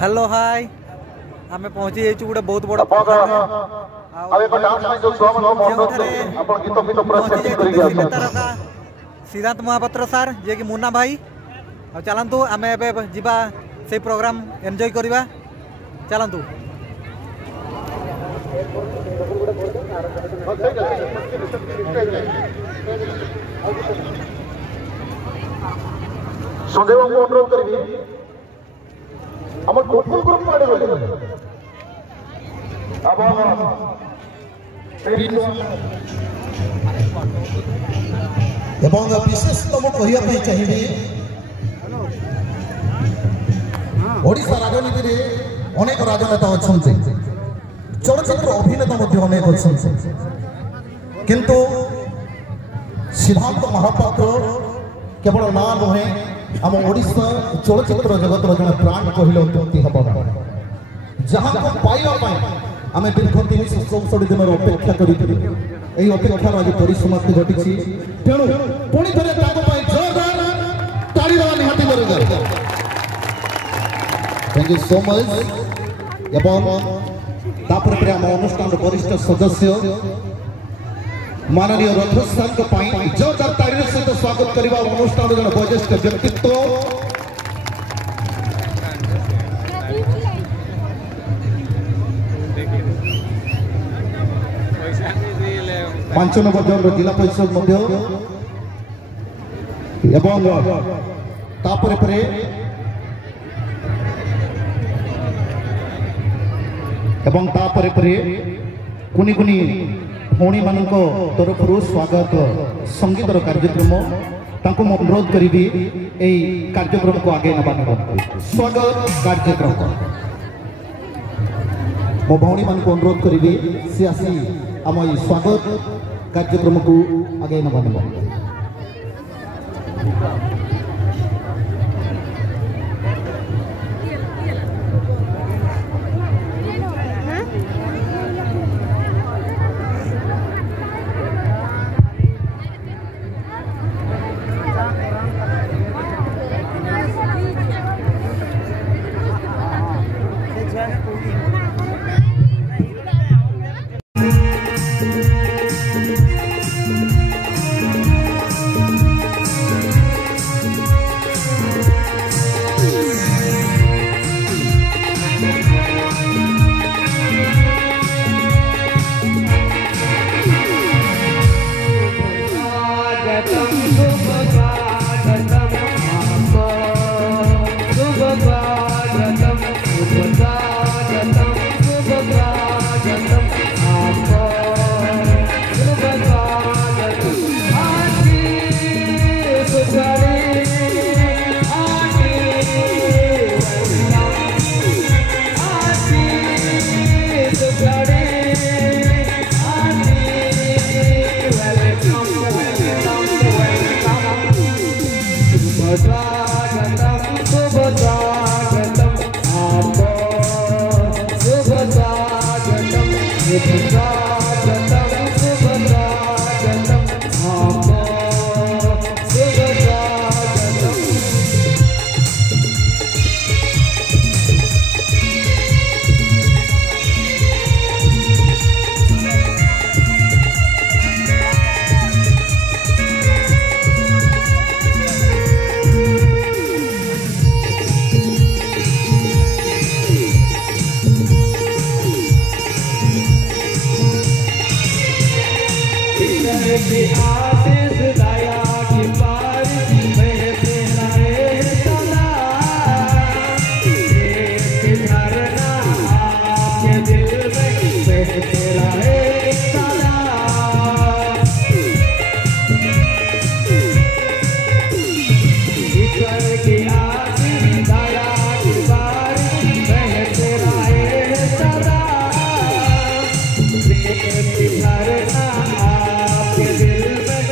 Hello hi आमे पहुंची जाइछु गोटे बहुत बड़ सिद्धांत महापात्र सार जे कि मुन्ना भाई आ चलतु आमे एबे जिबा से प्रोग्राम एंजॉय करबा चलतु सुदेव को अनुरोध करी हम गोकुल ग्रुप मारे बोले अब एवं विशेष तो मु कहिया पई चाहिए ओडिशा राजनीति रे अनेक राजनेता अछन्ते चलचित्र अभिनेता मध्ये अनेक अछन्ते किंतु सिद्धांत महापात्र केवल ना नुहे आम ओडिशा चलचित्र जगत जन प्राण कहले अत्युक्ति हम जहाँ को पाइबा आम दीर्घ 364 दिन अपेक्षा करी अपेक्षार आज परिसमाप्ति घटी तेणु पुणी थे जोरदार ताड़ी देवा निहाती दरकार। थैंक यू सो मच एवं आम अनुष्ठान वरिष्ठ सदस्य माननीय रथस्थान जोरदार ताड़ी सहित स्वागत करने अनुष्ठान जन वरिष्ठ व्यक्तित्व पांच नंबर जोन जिला परिषद कुनी कुनी भौणी मान तरफ स्वागत संगीतर कार्यक्रम अनुरोध करी कार्यक्रम को आगे नवा स्वागत कार्यक्रम मो भौणी मान को अनुरोध करी सी आसी आम स्वागत कार्यक्रम को आगे नवा आपके दिल में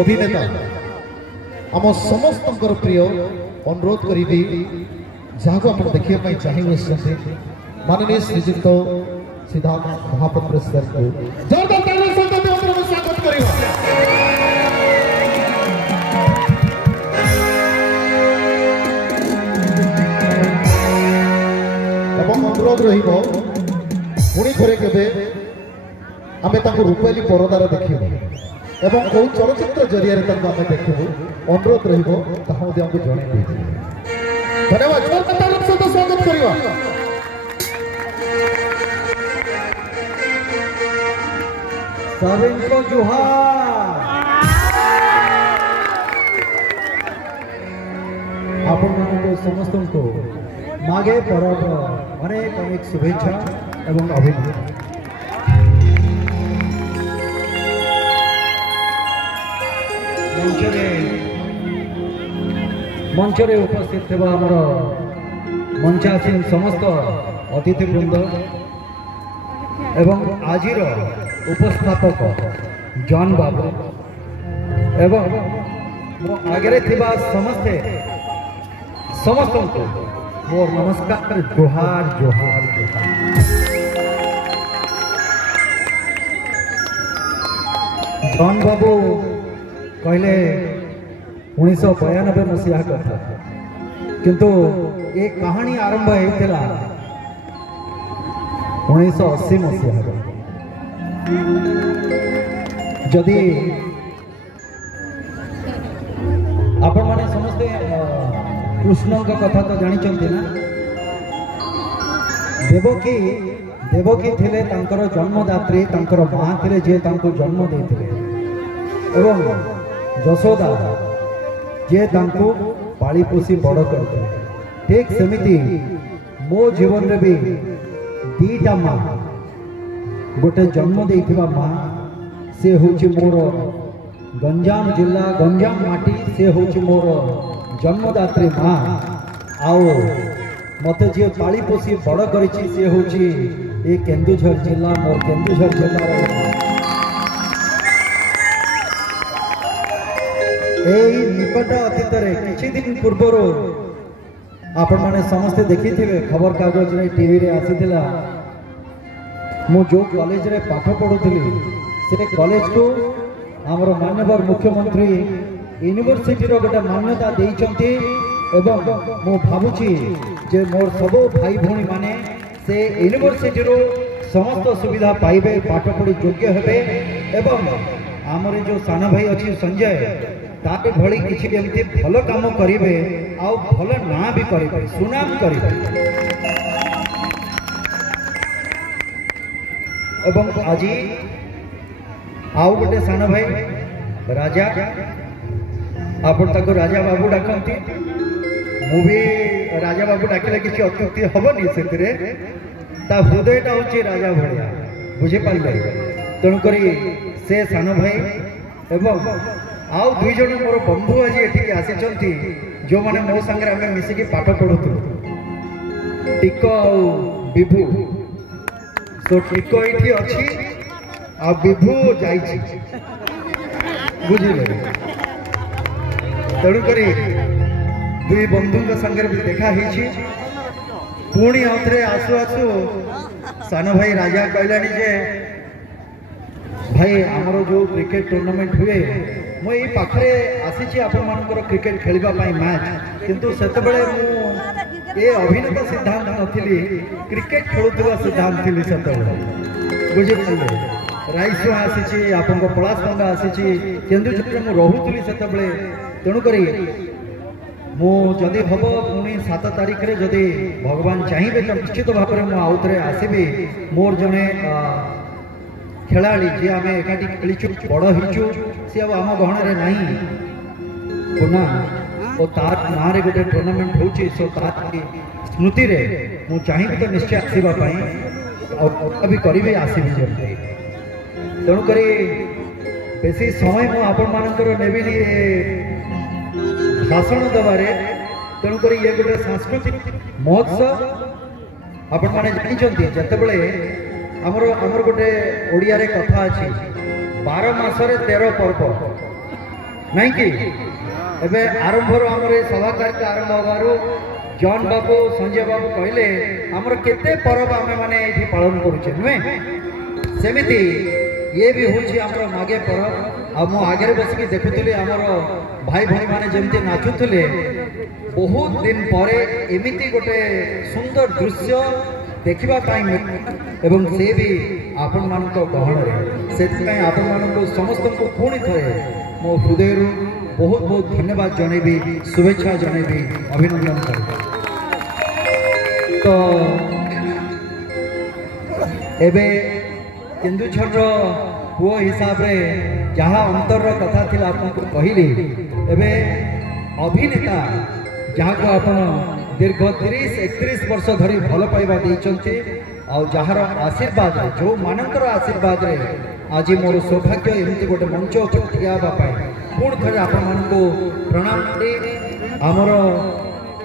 अभिनेता आम समस्त प्रिय अनुरोध करी जहाँ आप देखा चाहिए माननीय श्रीजुक्त सिद्धार्थ महापात्र सर को स्वागत अनुरोध रुणी थे के रूपाली परदार देखू एवं कौ चलचित्र जरिया देखू अनुरोध रही जन धन्यवाद सहित स्वागत करवा आपण समस्त को माघे पर्व अनेक अनेक शुभेच्छा एवं अभिनंदन। मंचरे उपस्थित थे आमर मंचासीन समस्त अतिथिवृंद एवं आजिर उपस्थापक जॉन बाबू एवं मो आगे थिबा समस्ते समस्त को मोर नमस्कार जोहार जोहार जॉन बाबू कहले 1992 मसीहा कथा किंतु ये कहानी आरंभ होता 1980 मसीहा जदि आपण माने समस्ते कृष्ण का कथा तो जानी ना देवकी देवकी थिले तांकर जन्मदात्री तांकर माँ थिले जे तांको जन्म देथिले एवं यशोदा जे तांको पाली पोसी बड़ करते ठीक सेमिति मो जीवन रे भी दीटा माँ गोटे जन्म देथिबा माँ से होची मोर गंजाम जिला गंजाम माटी से होची मोर जन्मदात्री माँ आओ मत जे पाली पोसी बड़ करिछि से होची ए केन्दुझर जिला मोर केन्दुझर जिला निकट अतीत किछि दिन पूर्वर आपण माने समस्ते देखी थे खबर कागज रे टीवी रे आसीथिला मु जो कॉलेज रे पाठ पढुथली से कॉलेज को हमर माननीय मुख्यमंत्री यूनिवर्सिटी रो गोटे मान्यता देइचंती एवं मु भाबुची जे मोर सब भाई भौणी माने से यूनिवर्सिटी रो समस्त सुविधा पाइबे पाठ पढ़ी योग्य हेबे एवं आमर जो सान भाई अच्छी संजय ताके भली किछि एमती भल काम करिवे आ भल ना भी करिवे सुनाम करिवे एवं आज आउ गोटे सान भाई राजा आपण ताको राजा बाबू डाकंती मु भी राजा बाबू डाकिले किछि अत्युक्ति हबनी सेतिरे ता हृदयटा होची राजा भलिया बुझि पाइले तेणु करी से सान भाई एवं आउ दुई जन मोर बंधु आज एठी आसी जो माने मो संगे आमे मिसिकी पाठ पढुतु टिको विभू तो टिको ये अच्छी आ विभू जाइए बुझे तेणुक दुई बंधु संगे भी देखा पुणी आउे आसु आसु सान भाई राजा कहलानी जे भाई आमर जो क्रिकेट टूर्नामेंट हुए मुझे पाखे आसी आपण क्रिकेट खेलवाई मैच किंतु से ये अभिनेता सिद्धांत नी क्रिकेट खेलुवा सिद्धांत थी से बुझे राइसुआ आसी आपण पलासपंदा आसी केन्दुझर मुझे रोली से तेणुक मुझे हम पुणी 7 तारीख रे जदि भगवान चाहिए तो निश्चित भाव में मुझे आसबि मोर जड़े खेलाड़ी जी आम एकाठी खेलीचु बड़ होचु सी आम गहन नहीं पुना और तार ना रे गोटे टूर्नामेंट होची सो तार स्मृति रे मु चाहिए तो निश्चय आसवा और भी करी आसबि जल्दी तेणुक बेसी समय मु आपण मानकर नेबिनी भाषण दबारे तेणुक ये गोटे सांस्कृतिक महोत्सव आपण माने जानते जितेबले आमर आमर गोटे ओडिया रे कथा अच्छी 12 मासरे 13 पर्व नहीं कि एबे आरंभ आमर सभा कार्य आरंभ हबारू जॉन बाबू संजय बाबू कहले आमर केते पर्व आमे माने एठी पालन करूचे नुए सेमिति ये भी होची आमर मागे पर्व आ मु आगे बसिकी देखुतली आमर भाई भाई माने जेमती नाचुतले बहुत दिन परे एमिति गोटे सुंदर दृश्य देखिबा पाई एवं से भी आपण मान गहन से आपण मान समस्त को पुणी थे मो हृदय बहुत बहुत धन्यवाद जनइबी शुभेच्छा जनइबी अभिनंदन कर तो एबे केन्दुझर पुओ हिसाब रे जहाँ अंतर कथा थी आपको कहली एबे अभिनेता जहाँ को आपण दीर्घ 30-31 वर्ष धरी भल पाइबा देइचंती आ जार आशीर्वाद जो मानकर आशीर्वाद रे आज मोर सौभाग्य एमती गोटे मंच ठिया पुणी थे आपण प्रणाम करी आमर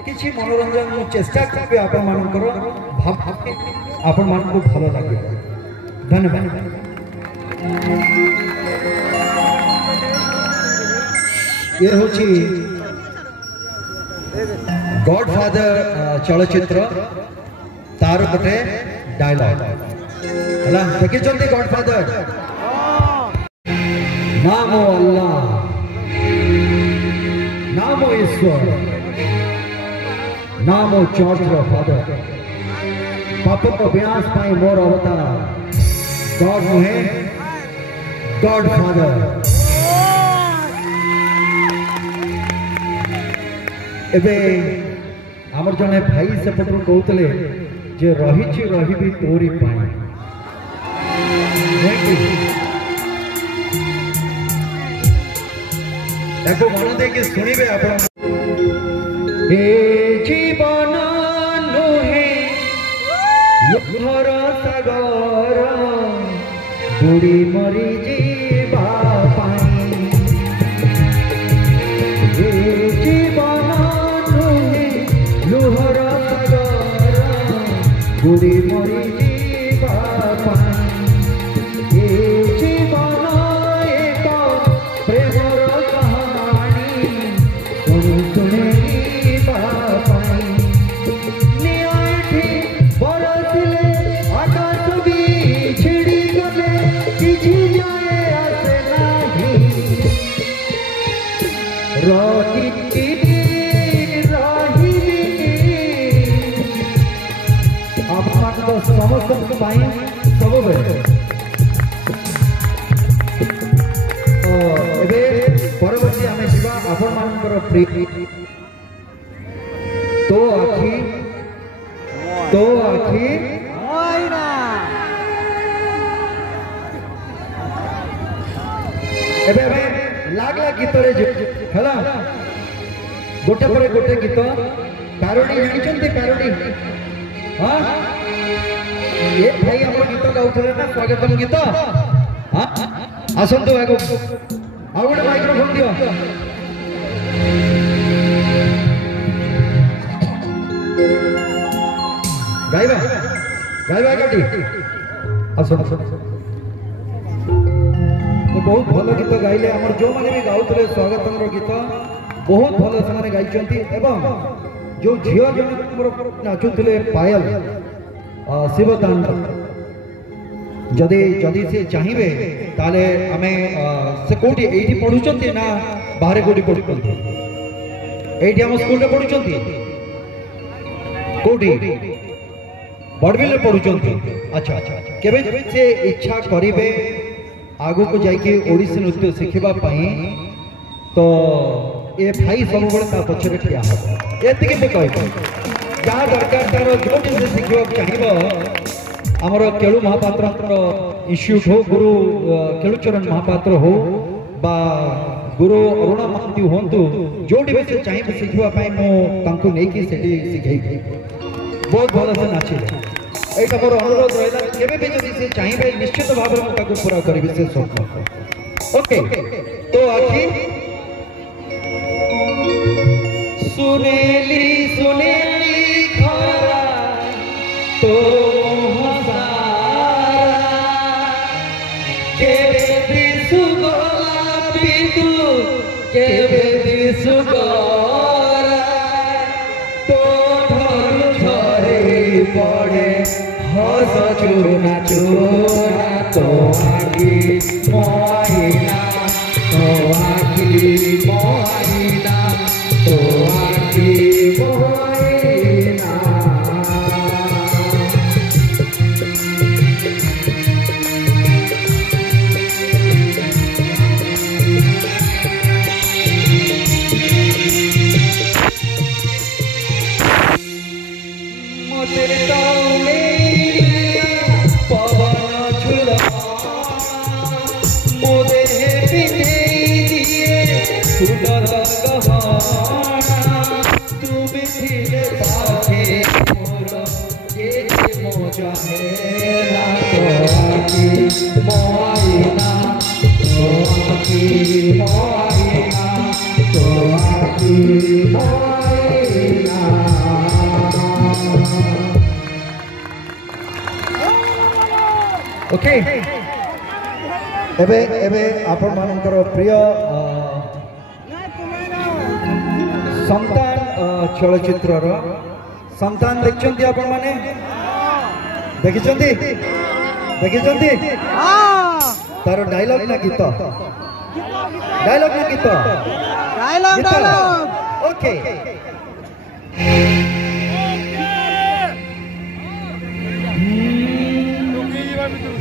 किसी मनोरंजन चेष्टा करी आपण मानकर भाव आपण मानक भल लगे धन्यवाद। ये होची गॉडफादर चलचित्र तार गोटे डायलॉग हला देखि चलते गॉडफादर नामो अल्लाह नामो ईश्वर नामो चर्च फादर पाप को विनाश पाई मोर अवतार गॉड मुहे गॉडफादर एबे आमर जने भाई सेपटू कहते जे रही रही तोरी पाई मन दे शुणे आप जीवन नुहे सागर बुड़ी मरी जीवा लुहर सागर बुड़ी मरी जीवा जीवन एक प्रेमर कहानी शुणे बरसिले आकाश भी छिड़ी गले किसी जाए आसे नहीं समस्त सब परवर्ती आम जा आपण मान तो आखि लागला गीत गोटे पर गोटे गीत पैरोडी जानते पैरोडी हाँ ये भाई हम गीत गाउथले ना स्वागतम गीत हाँ आसंतु आगो आ गोटे माइक्रोफोन दियो गाइबा गाइबा काटी आसो तो बहुत भल गीत गाइले आमर जो माने भी गाउतले स्वागतम रो गीत बहुत भल से गाइचंती एवं जो झियो जन नाचुतले पायल शिवतांडव जदि जदि से चाहिए ताले आमे से कोठी एठी पढुचंती ना बाहर कोठी पढुचंती एठी हम स्कूल रे पढुचंती कोठी बड़बिल रे पढुचंती अच्छा केबे से इच्छा करिवे आगु को जाई के ओडिसी नृत्य सिखिबा पई तो ए भाई सब बड़ ता पछरे ठिया हो एति के कहै जहाँ दरकार तार जो से शिखा चाहिए आमर केलु महापात्र इन्स्टिट्यूट हो गुरु केलुचरण महापात्र हो बा गुरु अरुणा महांती हूँ जो भी से चाहिए शिखापी मुझे शिखई बहुत भल से नाचे यहाँ मोर अनुरोध रहा केवे भी जब से चाहिए निश्चित भाव में पूरा करी से स्वप्न ओके तो आखि सुनेली सुनेली खरा तो पड़े हस चूना चूना तो आखी मोहिना तो आखी मोहिना तो आखी मोहिना ओके एबे एबे आपण मानकर प्रिय संतान चलचित्र संतान देखछन्ती आपण माने देखिछन्ती देखिछन्ती तार डायलॉग ना गीत डायलॉग ना गीत डायलॉग ओके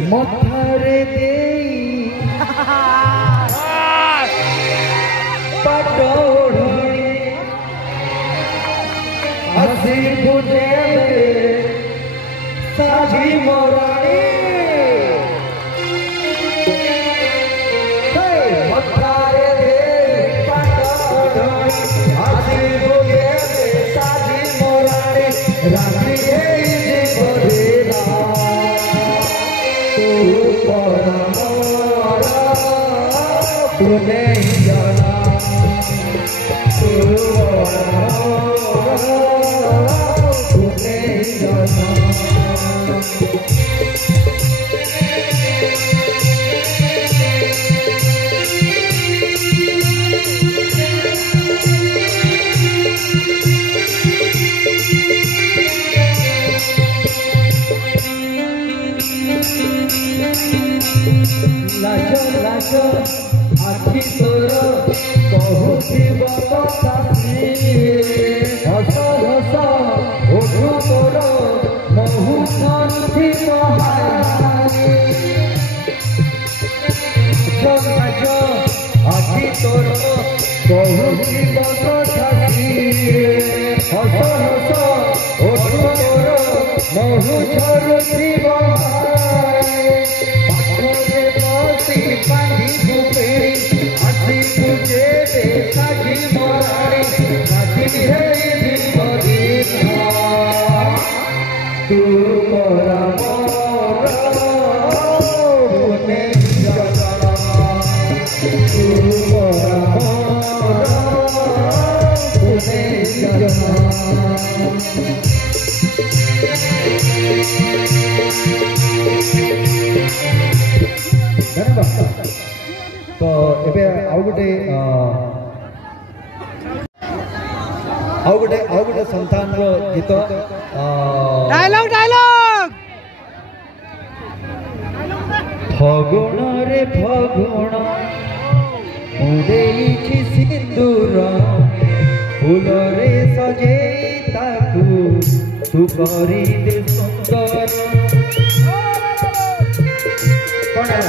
मथारे देई पटोढ़ी हसी बुझे साझी मोरानी मथारे देई पटोढ़ी हसी बुझे साझी मोरानी राखी आखि तोर कहूथिब बतासी हस हस ओठु तोर महु संथिब आखि तोर कहूथिब बतासी हस हस ओठु तोर महु झरुथिब पानी भूपेरी हसी तुझे साझी मोरानी राती है तू मोरा मोरा ने तू मोरा मोरा ने तो एबे आउ गोटे संतान रो गीत डायलॉग फगुण रे फगुण उड़ेइछि सिंदूर फूल रे सजे ताकू तू करी दे सुंदर कौन है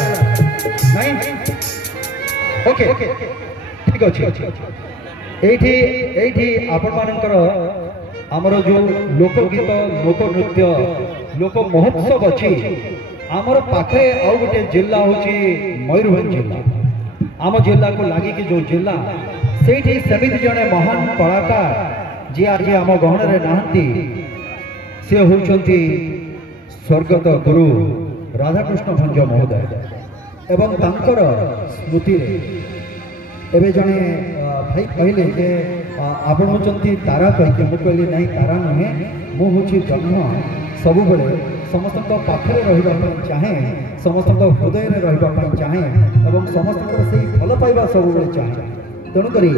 नहीं ओके ठीक अछि एठी आपण मानकर हमर जो लोकगीत लोक नृत्य लोक महोत्सव अछि आमर पाखे आउ गोटे जिला होची मयूरभंज जिला आम जिला को लागी कि जो जिला सेठी समिति जने महान कलाकार जी आज आम गहन रे नाहंती से होचंती स्वर्गत गुरु राधाकृष्ण भंज महोदय एवं तांकर स्मृति रे एबे जने भाई कहले जे आपण होचंती तारा कहि मु कहली नहीं तारा नहे मु होची जन्म सब बेले समस्त पाखे रहिबा चाहे समस्त हृदय में रहिबा चाहे एवं समस्त से भल पाइबा सब बेले चाहे तेणुकरी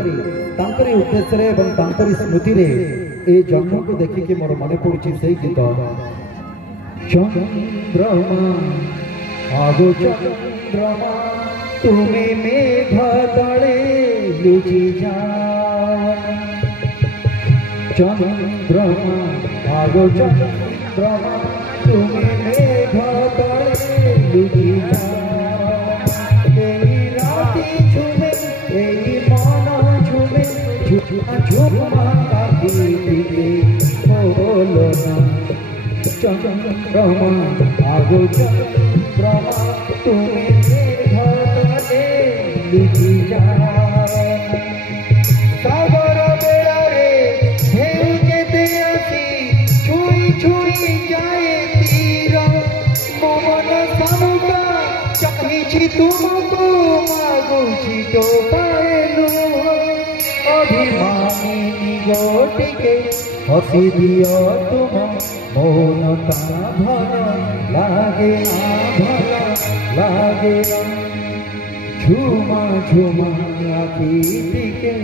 तांकरी उद्देश्य रे एवं तांकरी स्मृति रे ए जन्म को देखि के मोर मन पड़ुची से गीत चंद्रमा आगो चंद्रमा तुमे मेघ तले लुचि जा चंद्रमा आगो चंद्रमा तुमे मेघ तले लुचि जा राति झुमे मन झुमे झुमा काकी बोलो ना चंद्रमा आगो चंद्रमा तुमे मेघ तले लुचि जा सागर बेड़ा रे हेउ जेते आसी छुई छुई जाए तीर मोमन सामुका चाहीछि तुमको मागुछि तो पाएलु अभिमानी गोटिके हसी दियो तुम मौनता भल लागे झुमा झुमा आखी टिके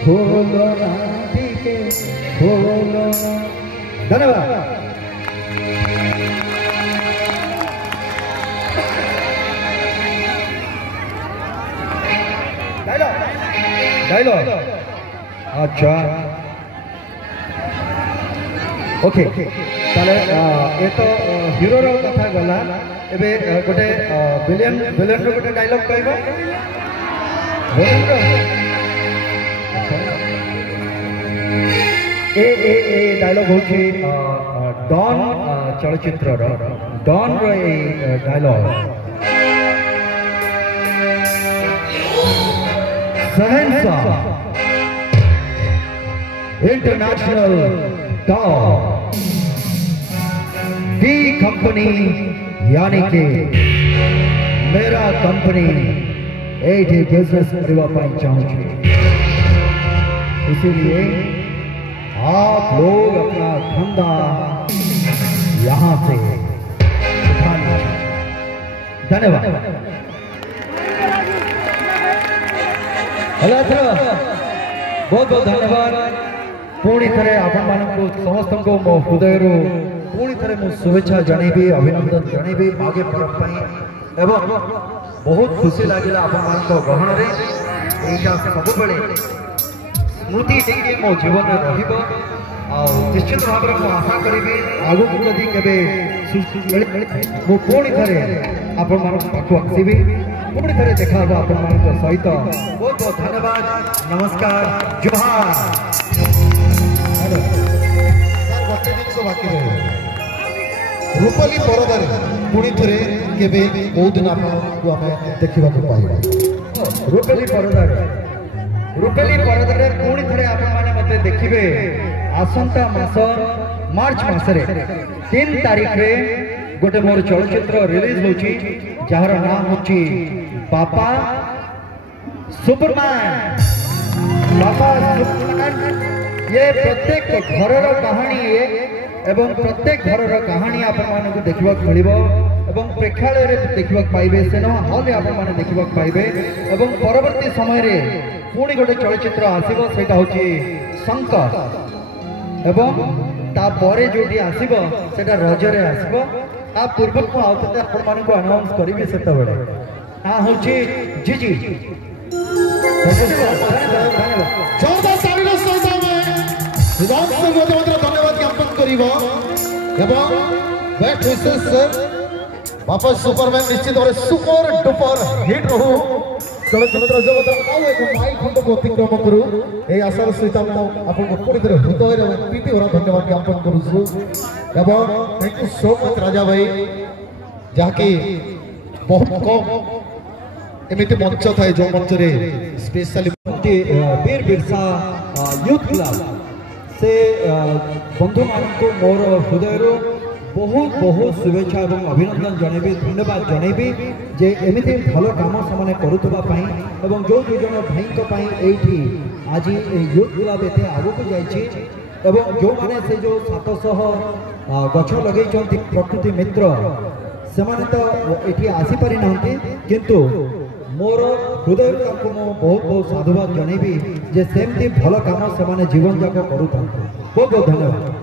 खोलो राधिके खोलो। धन्यवाद। डायलॉग अच्छा ओके ताले ए तो हीरो रो कथा गला एबे गोटे विलियन रो गोटे डायलॉग कहबो ए डायलॉग होची डॉन चलचित्र रो डॉन रो ए डायलॉग शहंशाह इंटरनेशनल टॉप दी कंपनी यानी कि मेरा कंपनी एट बिजनेस करवा पाई चाहूँगी इसीलिए आप लोग अपना धंधा यहाँ से उठाना। धन्यवाद। बहुत बहुत धन्यवाद। पुणी थे आपण मानू समस्त मो हृदय पुणी थे मुझे शुभेच्छा जनइबी अभिनंदन जनइबी आगे बढ़ाई एवं बहुत खुशी लगे आपण गहन में यहाँ सब स्मृति मो जीवन में निश्चित भाव में आशा करी आगू जदि के पुणी थे आपण पाखु आसबि पुणी थे देखा आपण सहित। बहुत बहुत धन्यवाद। नमस्कार। जोहार। गोटे जिन बाकी रहे रूपाली परदार पुणी थे केबे बहुत दिन आपको आम देखा पाइबा रूपाली परदार पुणी थे आपण मैंने देखिए आसंता मास मार्च मासरे 3 तारीख रे गोटे मोर चलचित्र रिलीज होची जार नाम होची पापा सुपरमैन। ये प्रत्येक घर कहानी एवं प्रत्येक घर कहानी आपण देखा मिल एवं प्रेक्षालय देखा पाइबे सिनेमा हॉल रे आपण माने देखा पाइबे एवं परवर्ती समय रे पुणी गोटे चलचित्र आसीबो सेटा होची शंकर एवं ता परे जोटी आसीबो सेटा रजरे आसीबो आ पूर्व को आउते आपण माने को अनाउंस करबी सेटा बडे आ होची जीजी जोरदार तालियों से विधानसभा धन्यवाद ज्ञापन करिबो एवं बेस्ट विशेष वापस सुपरमैन निश्चित भाव सुपर डुपर हिट रहू चलचित्र जगत आउ एक माइल खंड को अतिक्रम करू ए आशार सहित आपको पूरी तरह हृदय प्रीति भरा धन्यवाद ज्ञापन करूँ एवं थैंक यू सो मच राजा भाई जहाँकि बहुत कम एमती मंच थाए जो मंच रे स्पेशली वीर बिरसा यूथ क्लब से बंधु मान को मोर हृदय बहुत बहुत शुभेच्छा और अभिनंदन जनइबी धन्यवाद जनइबी जे एमती भल कम से करुवा एवं जो दुई जन भाई आज यूथ क्लब एत आगक जा जो मैंने से जो 700 गछ लगे प्रकृति मित्र से तो ये आसीपारी ना किंतु मोर हृदय को बहुत बहुत साधुवाद जनइबी जे सेमती भल कम से जीवन जाक करूँ बहुत बहुत धन्यवाद।